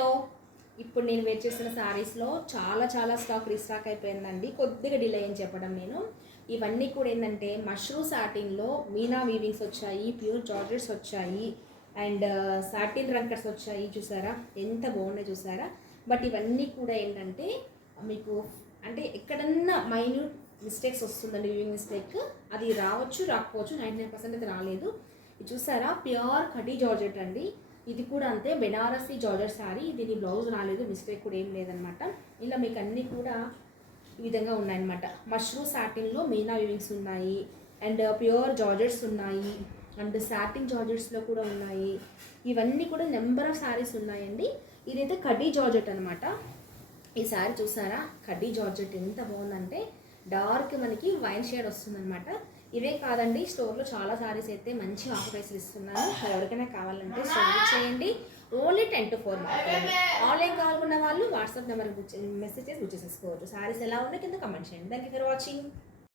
Hello, ఇప్పుడు నేను wear చేసిన శారీస్లో చాలా స్టాక్ రీస్టాక్ అయిపోయిందండి. కొద్దిగా డిలే అని చెప్పడం నేను. ఇవన్నీ కూడా ఏంటంటే మష్రూ సాటిన్లో మీనా వీవింగ్స్ వచ్చాయి, ప్యూర్ జార్జెట్స్ వచ్చాయి, అండ్ సాటిన్ రంకర్స్ వచ్చాయి. చూసారా ఎంత బాగున్నాయి చూసారా. బట్ ఇవన్నీ కూడా ఏంటంటే మీకు అంటే ఎక్కడన్నా మైన్యూట్ మిస్టేక్స్ వస్తుందండి, వీవింగ్ మిస్టేక్. అది రావచ్చు రాకపోవచ్చు, 99% అయితే రాలేదు. ఇది చూసారా ప్యూర్ కటీ జార్జెట్ అండి. ఇది కూడా అంతే, బెనారసీ జార్జెట్ శారీ. దీని బ్లౌజ్ రాలేదు, మిస్టేక్ కూడా ఏం లేదనమాట. ఇలా మీకు అన్నీ కూడా ఈ విధంగా ఉన్నాయన్నమాట. మష్రూ సాటిన్లో మీనా వీవింగ్స్ ఉన్నాయి, అండ్ ప్యూర్ జార్జెట్స్ ఉన్నాయి, అండ్ సాటిన్ జార్జెట్స్లో కూడా ఉన్నాయి. ఇవన్నీ కూడా నెంబర్ ఆఫ్ శారీస్ ఉన్నాయండి. ఇదైతే కడ్డీ జార్జెట్ అనమాట. ఈ శారీ చూసారా, కడ్డీ జార్జెట్ ఎంత బాగుందంటే డార్క్ మనకి వైన్ షేడ్ వస్తుందన్నమాట. ఇవే కాదండి, స్టోర్లో చాలా శారీస్ అయితే మంచి ఆఫర్ ప్రైస్లు ఇస్తున్నాను. ఎవరికైనా కావాలంటే స్టోర్ చేయండి. ఓన్లీ 10 to 4 మాత్రమే. ఆన్లైన్ కావాలనుకున్న వాళ్ళు వాట్సాప్ నెంబర్కి మెసేజ్ చేసి బుక్ చేసేసుకోవచ్చు. శారీస్ ఎలా ఉన్నాయి కింద కమెంట్ చేయండి. Thank you for watching.